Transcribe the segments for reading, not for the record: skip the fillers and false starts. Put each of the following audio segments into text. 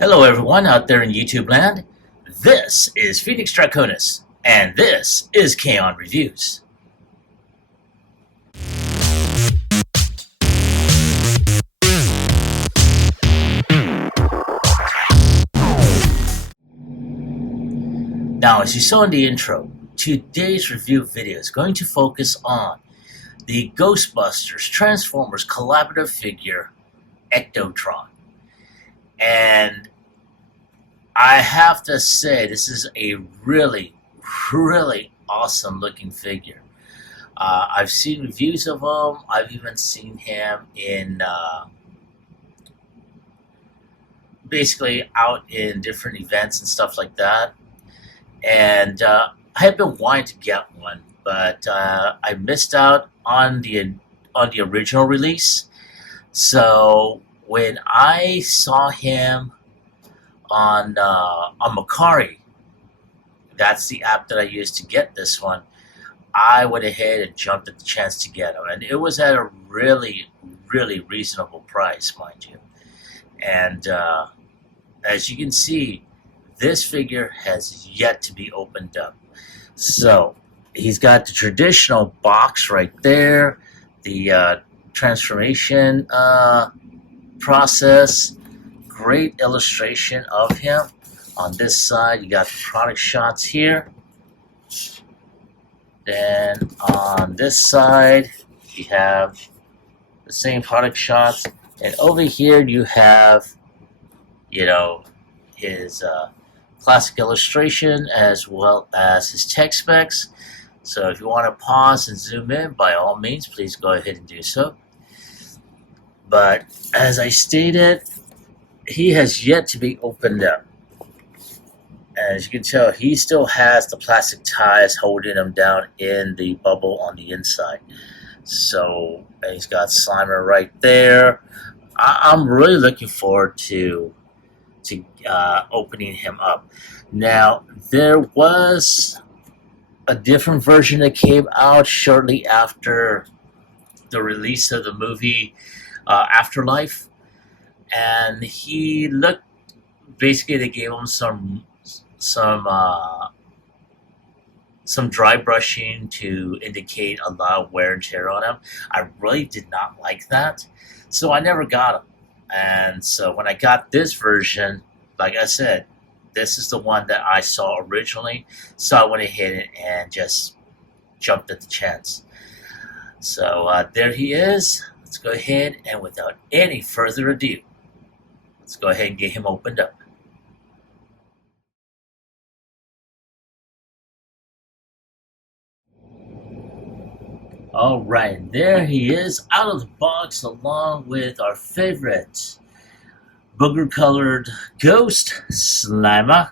Hello, everyone out there in YouTube land. This is Phoenix Draconis, and this is KAON Reviews. Now, as you saw in the intro, today's review video is going to focus on the Ghostbusters Transformers collaborative figure, Ectotron. And I have to say, this is a really awesome looking figure. I've seen reviews of him. I've even seen him in basically out in different events and stuff like that. And I had been wanting to get one, but I missed out on the original release. So when I saw him on Macari, that's the app that I used to get this one, I went ahead and jumped at the chance to get him, and it was at a really reasonable price, mind you. And as you can see, this figure has yet to be opened up. So he's got the traditional box right there, the transformation process, great illustration of him. On this side, you got the product shots here. Then on this side, you have the same product shots. And over here, you have, his classic illustration as well as his tech specs. So if you want to pause and zoom in, by all means, please go ahead and do so. But as I stated, he has yet to be opened up. As you can tell, he still has the plastic ties holding him down in the bubble on the inside. So he's got Slimer right there. I'm really looking forward to opening him up. Now, there was a different version that came out shortly after the release of the movie Afterlife, and he looked, basically they gave him some dry brushing to indicate a lot of wear and tear on him. I really did not like that, so I never got him. And so when I got this version, like I said, this is the one that I saw originally, so I went ahead and just jumped at the chance. So there he is. Let's go ahead and without any further ado, let's go ahead and get him opened up. Alright, there he is out of the box along with our favorite booger-colored ghost, Slimer.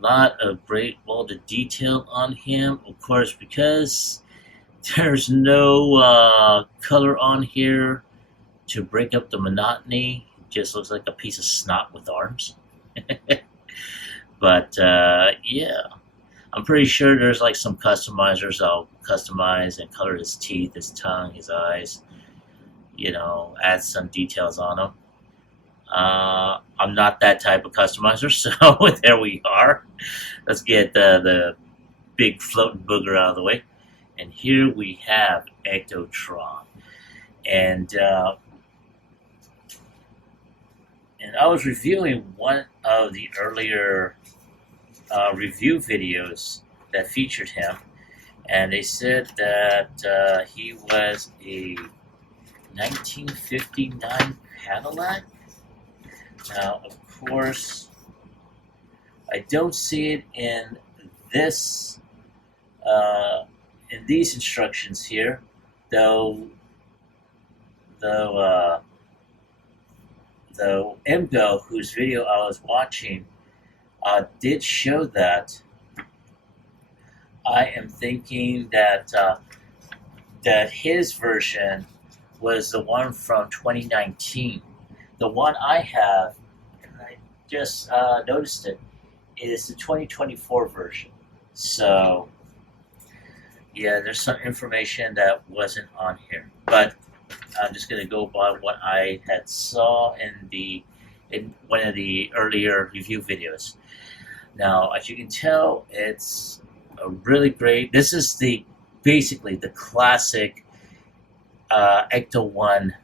Lot of great world of detail on him, of course, because there's no color on here to break up the monotony. It just looks like a piece of snot with arms. But yeah, I'm pretty sure there's like some customizers that'll customize and color his teeth, his tongue, his eyes, add some details on him. I'm not that type of customizer, so there we are. Let's get the big floating booger out of the way. And here we have Ectotron. And I was reviewing one of the earlier review videos that featured him, and they said that he was a 1959 Cadillac. Now, of course, I don't see it in this in these instructions here, though MGO, whose video I was watching, did show that. I am thinking that that his version was the one from 2019. The one I have, and I just noticed it, is the 2024 version. So, yeah, there's some information that wasn't on here. But I'm just going to go by what I had saw in the in one of the earlier review videos. Now, as you can tell, it's a really great. This is basically the classic Ecto One.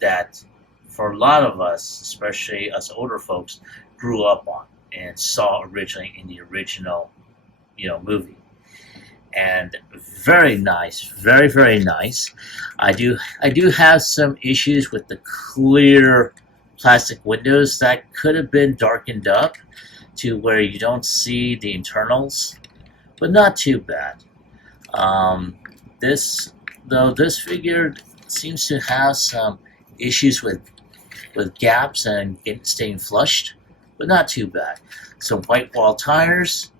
That for a lot of us, especially us older folks, grew up on and saw originally in the original, movie. And very nice, very very nice. I do have some issues with the clear plastic windows that could have been darkened up to where you don't see the internals, but not too bad. This figure seems to have some issues with gaps and staying flushed, but not too bad. Some white wall tires,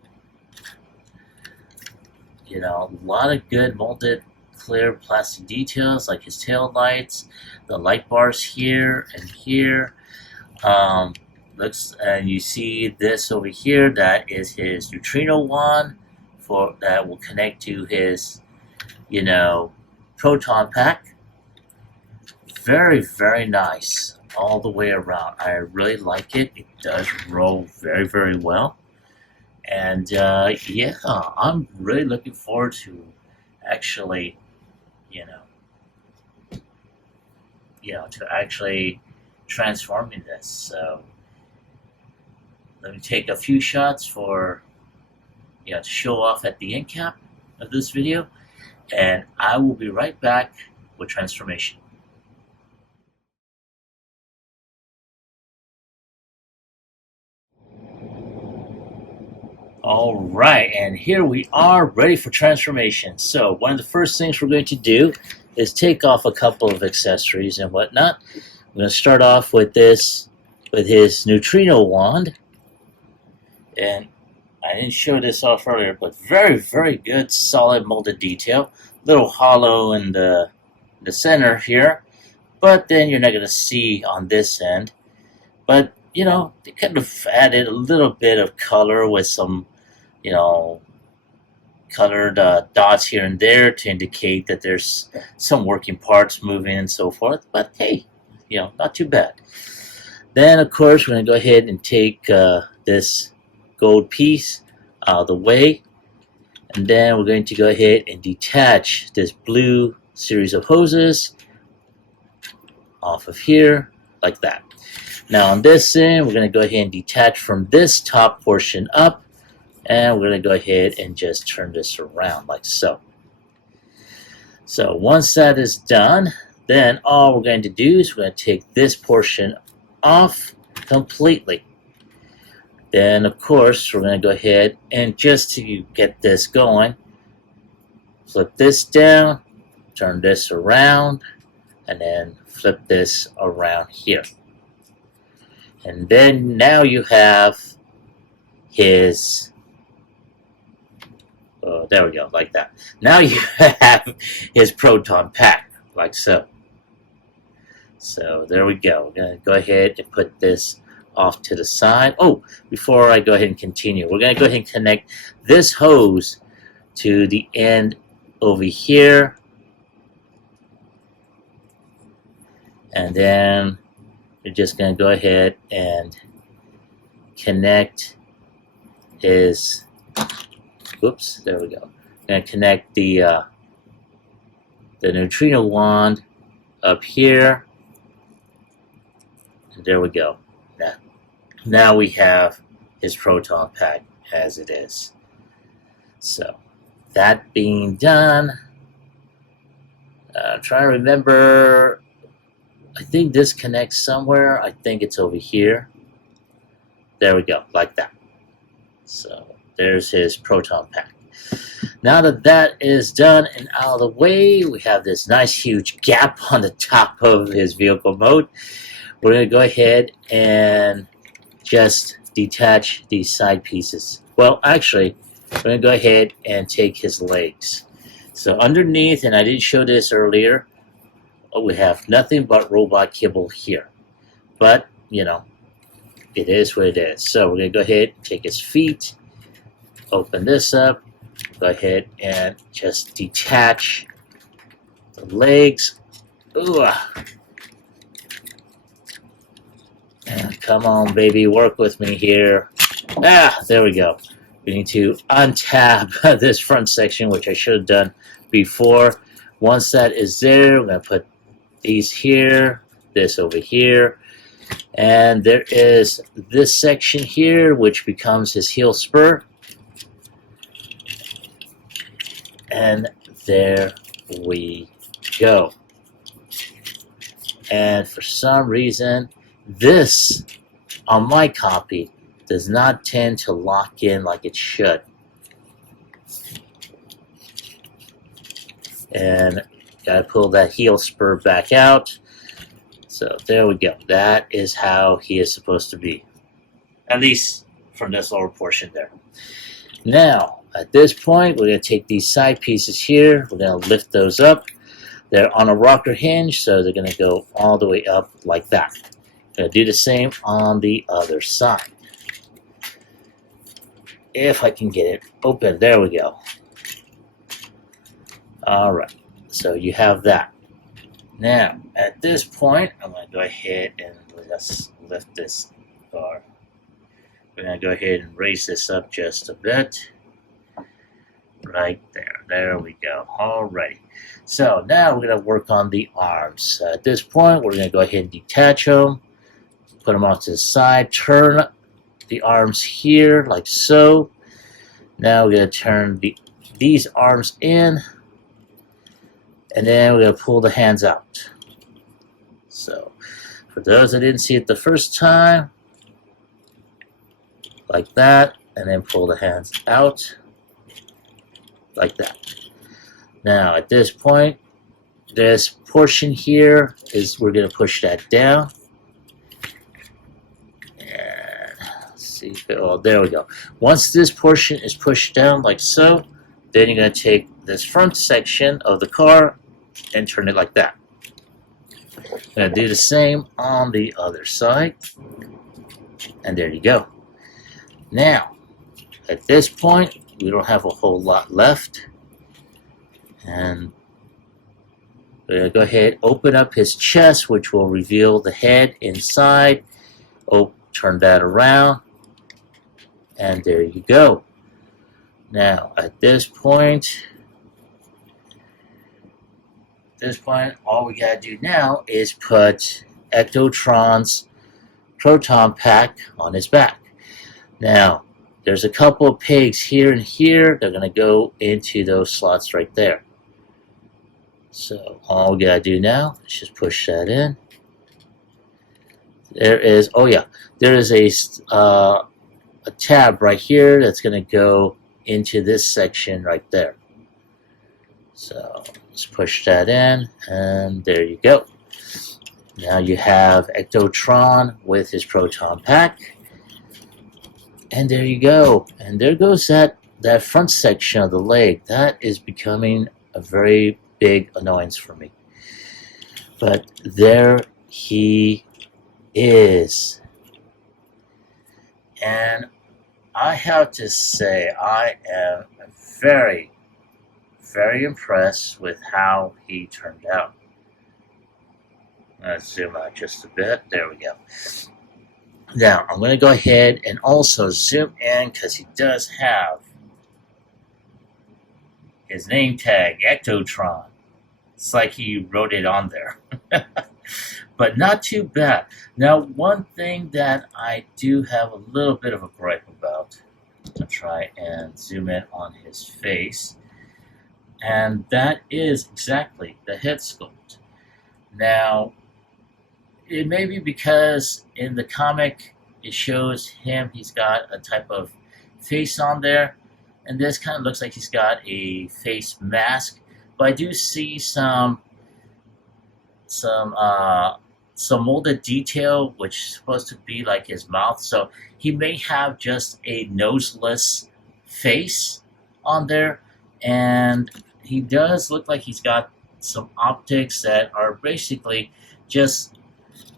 a lot of good molded clear plastic details like his tail lights, the light bars here and here. And you see this over here, that is his neutrino wand that will connect to his proton pack. Very very nice all the way around. I really like it. It does roll very very well. And yeah, I'm really looking forward to actually to actually transforming this. So let me take a few shots for to show off at the end cap of this video, and I will be right back with transformation. All right, and here we are ready for transformation. So one of the first things we're going to do is take off a couple of accessories and whatnot. I'm going to start off with this, with his neutrino wand. And I didn't show this off earlier, but very, very good solid molded detail. Little hollow in the center here, but then you're not going to see on this end. But, they kind of added a little bit of color with some, colored dots here and there to indicate that there's some working parts moving and so forth. But hey, not too bad. Then, of course, we're going to go ahead and take this gold piece out of the way. And then we're going to go ahead and detach this blue series of hoses off of here, like that. Now on this end, we're going to go ahead and detach from this top portion up, and we're going to go ahead and just turn this around like so. So once that is done, then all we're going to do is we're going to take this portion off completely. Then of course we're going to go ahead and, just to get this going, flip this down, turn this around, and then flip this around here. And then now you have his, there we go, like that. Now you have his proton pack, like so. So there we go. We're going to go ahead and put this off to the side. Oh, before I go ahead and continue, we're going to go ahead and connect this hose to the end over here. And then we're just going to go ahead and connect his, whoops, there we go. Going to connect the neutrino wand up here. And there we go. Now we have his proton pack as it is. So that being done, try to remember, I think this connects somewhere. I think it's over here. There we go, like that. So there's his proton pack. Now that that is done and out of the way, we have this nice huge gap on the top of his vehicle mode. We're going to go ahead and just detach these side pieces. Well, actually, we're going to go ahead and take his legs. So underneath, and I didn't show this earlier, we have nothing but robot kibble here. But, it is what it is. So we're going to go ahead and take his feet, open this up, go ahead and just detach the legs. Ooh. Come on, baby, work with me here. There we go. We need to untab this front section, which I should have done before. Once that is there, we're going to put these here, this over here, and there is this section here, which becomes his heel spur. And there we go. And for some reason, this on my copy does not tend to lock in like it should. And gotta pull that heel spur back out. So there we go. That is how he is supposed to be. At least from this lower portion there. Now, at this point, we're going to take these side pieces here. We're going to lift those up. They're on a rocker hinge, so they're going to go all the way up like that. Going to do the same on the other side. If I can get it open, there we go. Alright, so you have that. Now, at this point, I'm going to go ahead and let's lift this bar. We're going to go ahead and raise this up just a bit. Right there. There we go. Alrighty. So now we're going to work on the arms. At this point, we're going to go ahead and detach them. Put them off to the side. Turn the arms here like so. Now we're going to turn these arms in. And then we're going to pull the hands out. So for those that didn't see it the first time, like that. And then pull the hands out. Like that. Now at this point, this portion here is we're going to push that down. And let's see. Oh, there we go. Once this portion is pushed down like so, then you're going to take this front section of the car and turn it like that. Going to do the same on the other side. And there you go. Now, at this point, we don't have a whole lot left. And we're going to go ahead, open up his chest, which will reveal the head inside. Oh, turn that around. And there you go. Now, at this point, all we got to do now is put Ectotron's proton pack on his back. Now, there's a couple of pegs here and here. They're going to go into those slots right there. So all we got to do now is just push that in. There is, oh yeah, there is a tab right here that's going to go into this section right there. So let's push that in, and there you go. Now you have Ectotron with his proton pack. And there you go. And there goes that front section of the leg. That is becoming a very big annoyance for me. But there he is. And I have to say, I am very, very impressed with how he turned out. Let's zoom out just a bit. There we go. Now, I'm going to go ahead and also zoom in because he does have his name tag, Ectotron. It's like he wrote it on there. But not too bad. Now, one thing that I do have a little bit of a gripe about, I'll try and zoom in on his face, and that is exactly the head sculpt. Now, it may be because in the comic it shows him, he's got a type of face on there, and this kind of looks like he's got a face mask, but I do see some molded detail, which is supposed to be like his mouth, so he may have just a noseless face on there, and he does look like he's got some optics that are basically just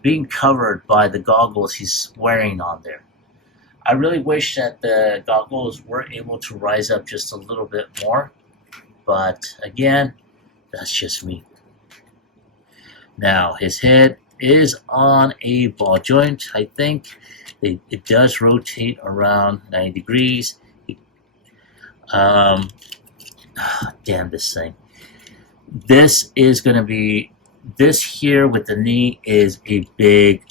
being covered by the goggles he's wearing on there. I really wish that the goggles were able to rise up just a little bit more, but again, that's just me. Now, his head is on a ball joint. I think it does rotate around 90 degrees. Um, damn this thing. This is going to be, this here with the knee is a big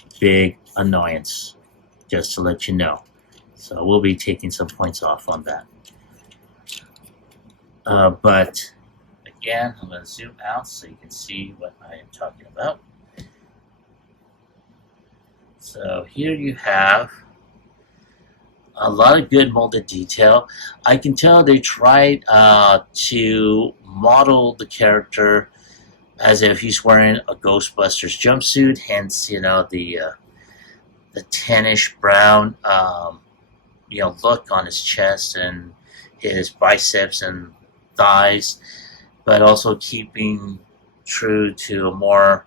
annoyance, just to let you know. So we'll be taking some points off on that. But again, I'm going to zoom out so you can see what I am talking about. So here you have a lot of good molded detail. I can tell they tried to model the character as if he's wearing a Ghostbusters jumpsuit, hence, you know, the tannish brown, you know, look on his chest and his biceps and thighs, but also keeping true to a more,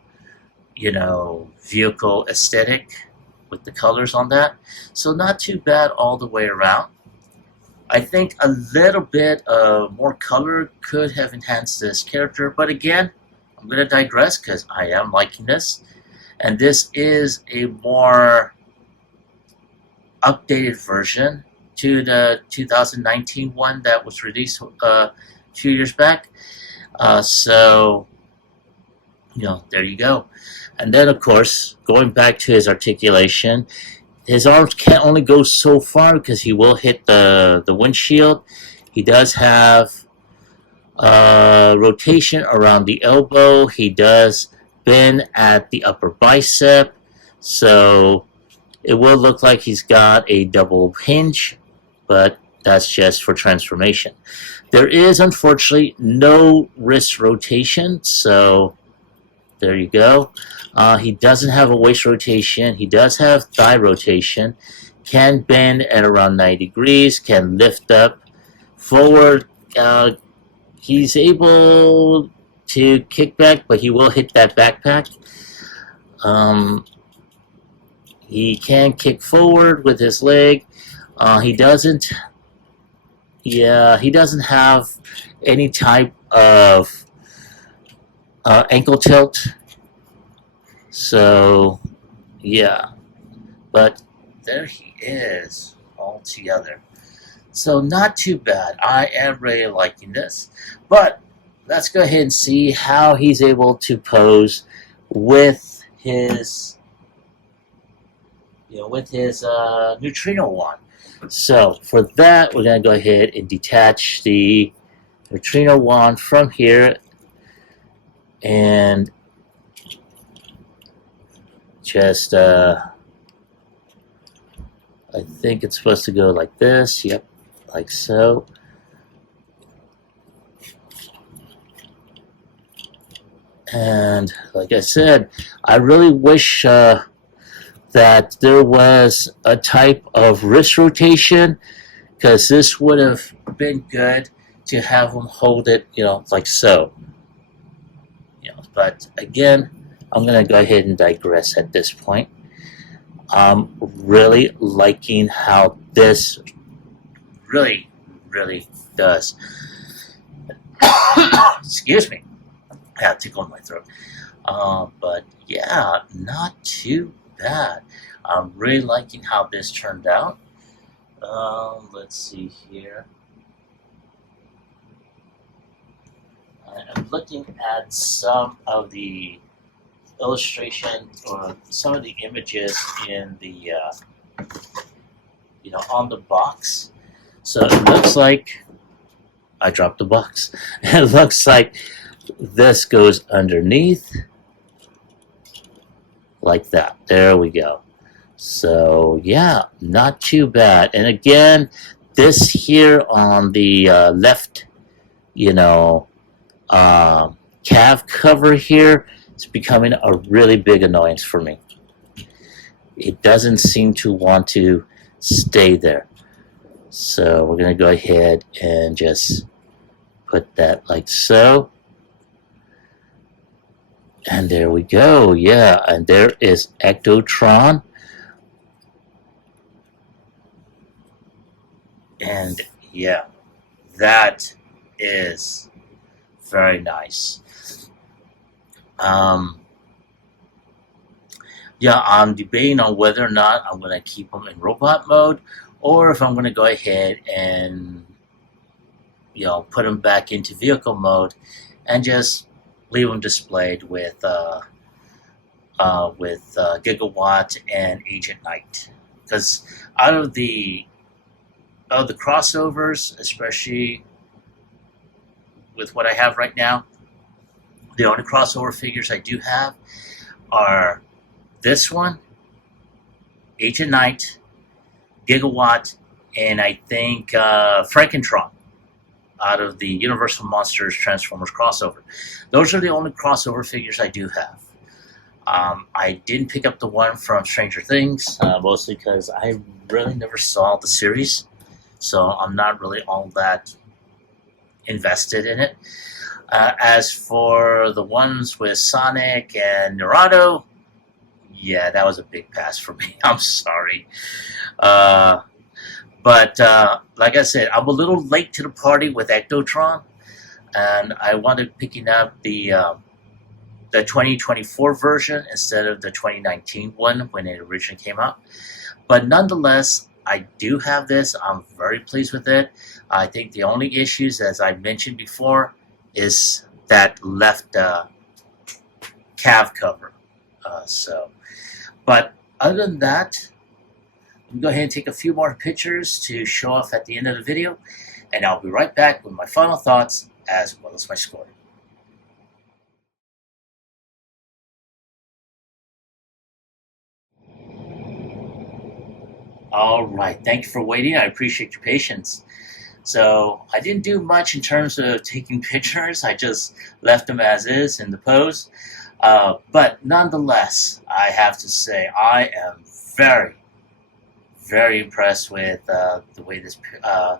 you know, vehicle aesthetic with the colors on that. So not too bad all the way around. I think a little bit more color could have enhanced this character, but again, I'm going to digress because I am liking this. And this is a more updated version to the 2019 one that was released 2 years back. So, you know, there you go. And then, of course, going back to his articulation, his arms can't only go so far because he will hit the windshield. He does have rotation around the elbow. He does bend at the upper bicep. So it will look like he's got a double hinge, but that's just for transformation. There is, unfortunately, no wrist rotation, so there you go. He doesn't have a waist rotation. He does have thigh rotation. Can bend at around 90 degrees. Can lift up forward. He's able to kick back, but he will hit that backpack. He can kick forward with his leg. He doesn't. Yeah, he doesn't have any type of ankle tilt. So, yeah. But there he is, all together. So, not too bad. I am really liking this. But let's go ahead and see how he's able to pose with his, neutrino wand. So, for that, we're going to go ahead and detach the neutrino wand from here and just, I think it's supposed to go like this. Yep, like so. And like I said, I really wish that there was a type of wrist rotation, because this would have been good to have him hold it, like so. But again, I'm going to go ahead and digress at this point. I'm really liking how this really does. Excuse me. I had a tickle in my throat. But yeah, not too bad. I'm really liking how this turned out. Let's see here. I'm looking at some of the illustrations or some of the images in the, on the box. So it looks like I dropped the box. It looks like this goes underneath like that. There we go. So yeah, not too bad. And again, this here on the left, calf cover here is becoming a really big annoyance for me. It doesn't seem to want to stay there. So we're going to go ahead and just put that like so. And there we go. Yeah, and there is Ectotron. And yeah, that is very nice. Yeah, I'm debating on whether or not I'm going to keep them in robot mode, or if I'm going to go ahead and put them back into vehicle mode and just leave them displayed with Gigawatt and Agent Knight. Because out of the crossovers, especially with what I have right now, the only crossover figures I do have are this one, Agent Knight, Gigawatt, and I think Frankentron out of the Universal Monsters Transformers crossover. Those are the only crossover figures I do have. I didn't pick up the one from Stranger Things, mostly because I really never saw the series, so I'm not really all that invested in it. As for the ones with Sonic and Nerado, yeah, that was a big pass for me. I'm sorry. But like I said, I'm a little late to the party with Ectotron, and I wanted picking up the 2024 version instead of the 2019 one when it originally came out. But nonetheless, I do have this. I'm very pleased with it. I think the only issues, as I mentioned before, is that left calf cover. But other than that, let me go ahead and take a few more pictures to show off at the end of the video, and I'll be right back with my final thoughts as well as my score. All right, thank you for waiting. I appreciate your patience. So I didn't do much in terms of taking pictures. I just left them as is in the pose. But nonetheless, I have to say I am very, very impressed with the way this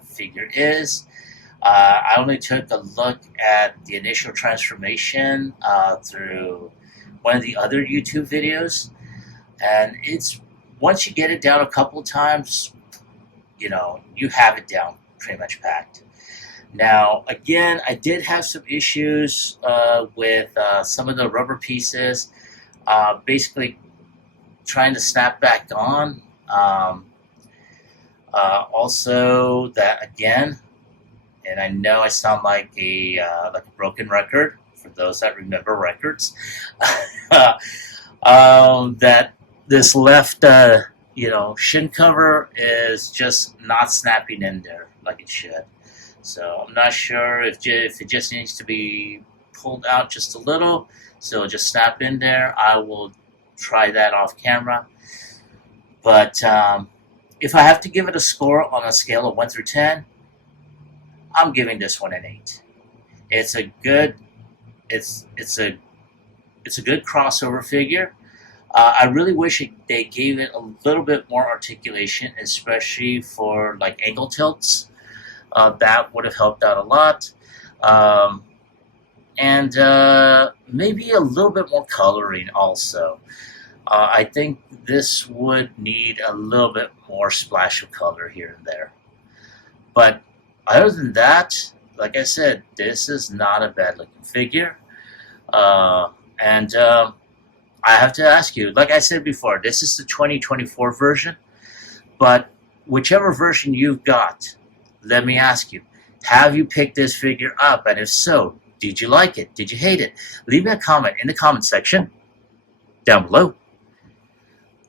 figure is. I only took a look at the initial transformation through one of the other YouTube videos, and it's once you get it down a couple of times, you have it down pretty much packed. Now, again, I did have some issues with some of the rubber pieces, basically trying to snap back on. Also, that again, and I know I sound like a broken record for those that remember records. That this left, shin cover is just not snapping in there like it should. So I'm not sure if it just needs to be pulled out just a little, so just snap in there. I will try that off camera. But if I have to give it a score on a scale of 1 through 10, I'm giving this one an 8. It's a good, it's a good crossover figure. I really wish they gave it a little bit more articulation, especially for like angle tilts. That would have helped out a lot. And maybe a little bit more coloring also. I think this would need a little bit more splash of color here and there. But other than that, like I said, this is not a bad looking figure. And I have to ask you, like I said before, this is the 2024 version, but whichever version you've got, let me ask you, have you picked this figure up? And if so, did you like it? Did you hate it? Leave me a comment in the comment section down below.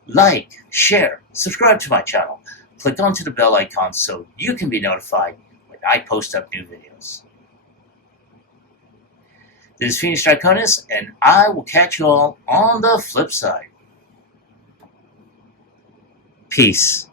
Like, share, subscribe to my channel. Click onto the bell icon so you can be notified when I post up new videos. This is Phoenix Draconis, and I will catch you all on the flip side. Peace.